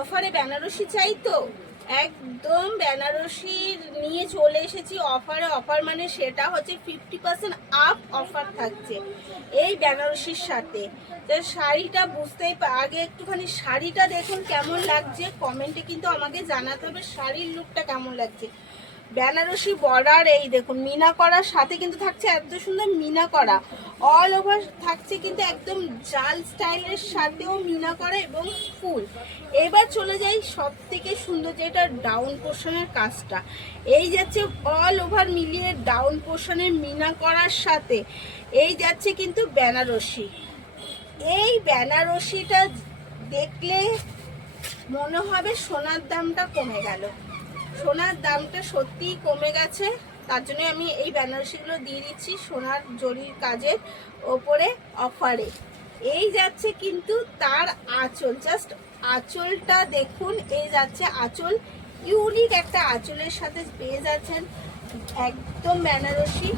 অফারে বেনারসি চাই তো একদম বেনারসি নিয়ে চলে এসেছি অফারে। অফার মানে সেটা হচ্ছে 50% আপ অফার থাকছে এই বেনারসির সাথে। তো শাড়িটা বুঝতেই আগে একটুখানি শাড়িটা দেখুন কেমন লাগছে, কমেন্টে কিন্তু আমাকে জানাতে হবে শাড়ির লুকটা কেমন লাগছে। বেনারসি বর্ডার এই দেখুন মিনা করার সাথে কিন্তু থাকছে এত সুন্দর মিনা করা, অল ওভার থাকছে কিন্তু একদম জাল স্টাইলের সাথেও মিনা করা এবং ফুল। এবার চলে যাই সব থেকে সুন্দর যেটা ডাউন পোর্শনের কাজটা, এই যাচ্ছে অল ওভার মিলিয়ে ডাউন পোর্শনের মিনা করার সাথে এই যাচ্ছে কিন্তু বেনারসি। এই বেনারসিটা দেখলে মনে হবে সোনার দামটা কমে গেল, সোনার দামটা সত্যিই কমে গেছে। তার জন্য আমি এই বেনারসিগুলো দিয়ে দিচ্ছি সোনার জরির কাজের ওপরে অফারে। এই যাচ্ছে কিন্তু তার আঁচল, জাস্ট আঁচলটা দেখুন, এই যাচ্ছে আঁচল, ইউনিক একটা আঁচলের সাথে পেয়ে যাচ্ছেন একদম বেনারসি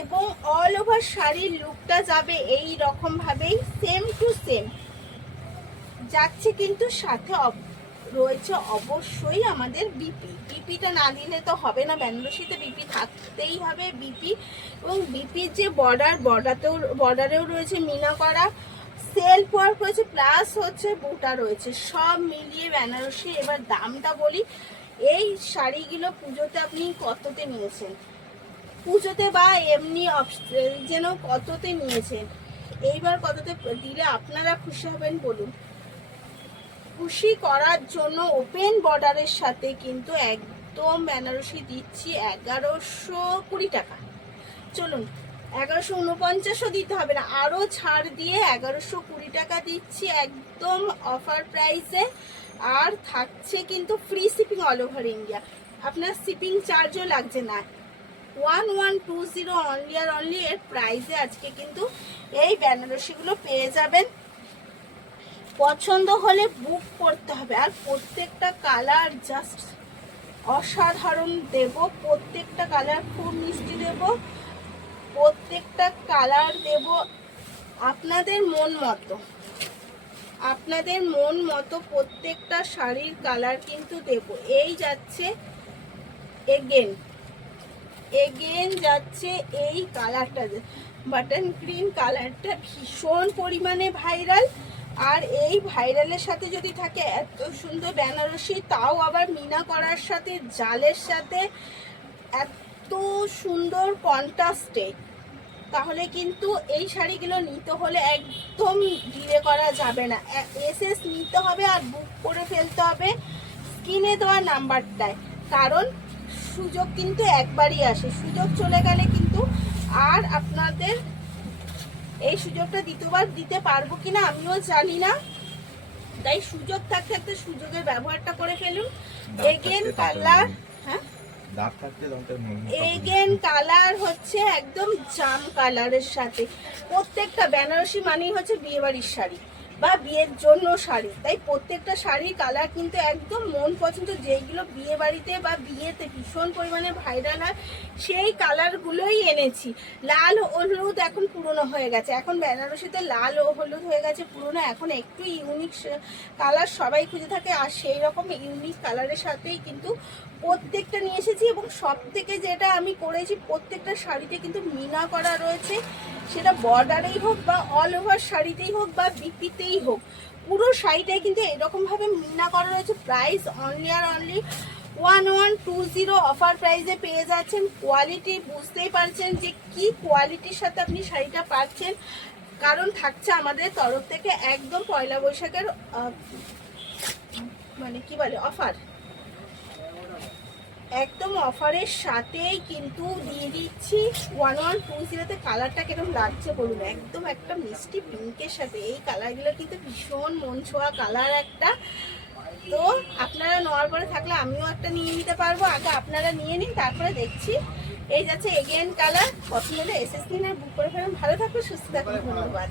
এবং অল ওভার শাড়ির লুকটা যাবে এই রকম ভাবেই সেম টু সেম যাচ্ছে। কিন্তু সাথে রয়েছে অবশ্যই আমাদের বিপি, বিপিটা না দিলে তো হবে না, বেনারসিতে বিপি থাকতেই হবে বিপি। এবং বিপির যে বর্ডারেও রয়েছে মিনা করা, সেলফ ওয়ার্ক রয়েছে, প্লাস হচ্ছে বুটা রয়েছে, সব মিলিয়ে বেনারসি। এবার দামটা বলি, এই শাড়িগুলো পুজোতে আপনি কততে নিয়েছেন, পুজোতে বা এমনি যেন কততে নিয়েছেন, এইবার কততে দিলে আপনারা খুশি হবেন বলুন। খুশি করার জন্য ওপেন বর্ডারের সাথে কিন্তু একদম বেনারসি দিচ্ছি 1120 টাকা। চলুন 1149ও দিতে হবে না, আরও ছাড় দিয়ে 1120 টাকা দিচ্ছি একদম অফার প্রাইসে। আর থাকছে কিন্তু free shipping all over India, আপনার শিপিং চার্জও লাগছে না। 1120 অনলি আর অনলি এর প্রাইসে আজকে কিন্তু এই বেনারসিগুলো পেয়ে যাবেন। পছন্দ হলে বুক করতে হবে। আর প্রত্যেকটা কালার জাস্ট অসাধারণ দেব, প্রত্যেকটা কালার খুব মিষ্টি দেব, প্রত্যেকটা কালার দেব আপনাদের মন মতো, আপনাদের মন মতো প্রত্যেকটা শাড়ির কালার কিন্তু দেব। এই যাচ্ছে এগেন যাচ্ছে এই কালারটা, বাটন গ্রিন কালারটা ভীষণ পরিমাণে ভাইরাল। আর এই ভাইরালের সাথে যদি থাকে এত সুন্দর বেনারসি, তাও আবার মিনা করার সাথে জালের সাথে এত সুন্দর কন্ট্রাস্টে, তাহলে কিন্তু এই শাড়িগুলো নিতে হলে একদম ডিলে করা যাবে না, এসএস নিতে হবে আর বুক করে ফেলতে হবে স্ক্রিনে দেওয়া নাম্বারটায়। কারণ সুযোগ কিন্তু একবারই আসে, সুযোগ চলে গেলে কিন্তু আর আপনাদের এই সুযোগটা দ্বিতীয়বার দিতে পারবো কিনা আমিও জানি না, তাই সুযোগ থাকতে থাকতে সুযোগের ব্যবহারটা করে ফেলুন। এগেন কালার, হ্যাঁ এগেন কালার হচ্ছে একদম জাম কালারের সাথে। প্রত্যেকটা বেনারসি মানেই হচ্ছে বিয়েবাড়ির শাড়ি বা বিয়ের জন্য শাড়ি, তাই প্রত্যেকটা শাড়ির কালার কিন্তু একদম মন পছন্দ, যেগুলো বিয়ে বাড়িতে বা বিয়েতে ভীষণ পরিমাণে ভাইরাল হয় সেই কালারগুলোই এনেছি। লাল হলুদ এখন পুরনো হয়ে গেছে, এখন বেনারসিতে লাল ও হলুদ হয়ে গেছে পুরনো, এখন একটু ইউনিক কালার সবাই খুঁজে থাকে, আর সেই রকম ইউনিক কালারের সাথেই কিন্তু প্রত্যেকটা নিয়ে এসেছি। এবং সব থেকে যেটা আমি করেছি, প্রত্যেকটা শাড়িতে কিন্তু মিনা করা রয়েছে, সেটা বর্ডারেই হোক বা অল ওভার শাড়িতেই হোক বা বিপিতেই হোক, পুরো শাড়িটাই কিন্তু এরকমভাবে মিনা করা রয়েছে। প্রাইস অনলি আর অনলি 1120 অফার প্রাইসে পেয়ে যাচ্ছেন। কোয়ালিটি বুঝতেই পারছেন যে কি কোয়ালিটির সাথে আপনি শাড়িটা পাচ্ছেন, কারণ থাকছে আমাদের তরফ থেকে একদম পয়লা বৈশাখের মানে কি বলে অফার, একদম অফারের সাথেই কিন্তু দিয়ে দিচ্ছি 1120-তে। কালারটা কিরকম লাগছে বলুন, একদম একটা মিষ্টি পিঙ্কের সাথে এই কালারগুলো কিন্তু ভীষণ মন ছোঁয়া কালার একটা। তো আপনারা নেওয়ার পরে থাকলে আমিও একটা নিয়ে নিতে পারবো, আগে আপনারা নিয়ে নিন তারপরে দেখছি। এই যাচ্ছে এগেন কালার, পছন্দ হলে এসএস নিন আর বুক করে ফেলুন। ভালো থাকবে, সুস্থ থাকবে, ধন্যবাদ।